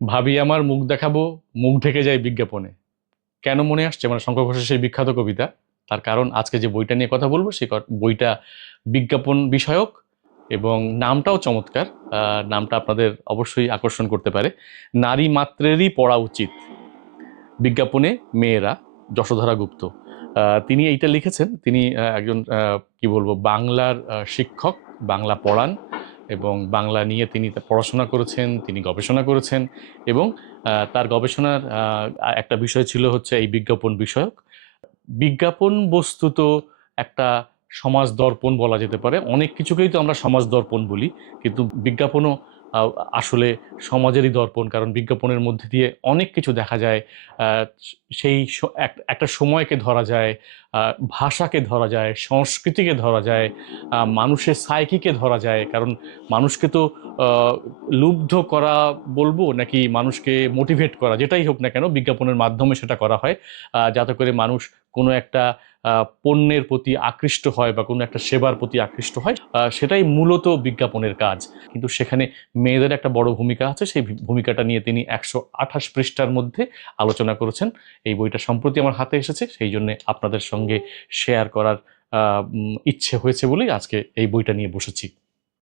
ভাবি আমার মুখ দেখাবো, মুখ ঢেকে যায় বিজ্ঞাপনে। কেন মনে আসছে? মানে শঙ্কর ঘোষের সেই বিখ্যাত কবিতা। তার কারণ আজকে যে বইটা নিয়ে কথা বলবো সেই বইটা বিজ্ঞাপন বিষয়ক এবং নামটাও চমৎকার। নামটা আপনাদের অবশ্যই আকর্ষণ করতে পারে। নারী মাত্রেরই পড়া উচিত। বিজ্ঞাপনে মেয়েরা, যশোধরা গুপ্ত। তিনি এইটা লিখেছেন। তিনি একজন কি বলবো বাংলার শিক্ষক, বাংলা পড়ান এবং বাংলা নিয়ে তিনি পড়াশোনা করেছেন, তিনি গবেষণা করেছেন এবং তার গবেষণার একটা বিষয় ছিল হচ্ছে এই বিজ্ঞাপন বিষয়ক। বিজ্ঞাপন বস্তুত একটা সমাজ দর্পণ বলা যেতে পারে। অনেক কিছুকেই তো আমরা সমাজ দর্পণ বলি, কিন্তু বিজ্ঞাপনও আহ, আসলে সমাজেরই দর্পণ, কারণ বিজ্ঞাপনের মধ্যে দিয়ে অনেক কিছু দেখা যায়। আহ, সেই একটা সময়কে ধরা যায়, ভাষাকে ধরা যায়, সংস্কৃতিকে ধরা যায়, মানুষের সাইকিকে ধরা যায়। কারণ মানুষকে তো আহ, লুব্ধ করা বলবো নাকি মানুষকে মোটিভেট করা, যেটাই হোক না কেন বিজ্ঞাপনের মাধ্যমে সেটা করা হয়, যাতে করে মানুষ কোনো একটা পণ্যের প্রতি আকৃষ্ট হয় বা কোনো একটা সেবার প্রতি আকৃষ্ট হয়। সেটাই মূলত বিজ্ঞাপনের কাজ। কিন্তু সেখানে মেয়েদের একটা বড় ভূমিকা আছে। সেই ভূমিকাটা নিয়ে তিনি 128 পৃষ্ঠার মধ্যে আলোচনা করেছেন। এই বইটা সম্প্রতি আমার হাতে এসেছে, সেই জন্য আপনাদের সঙ্গে শেয়ার করার ইচ্ছে হয়েছে বলেই আজকে এই বইটা নিয়ে বসেছি।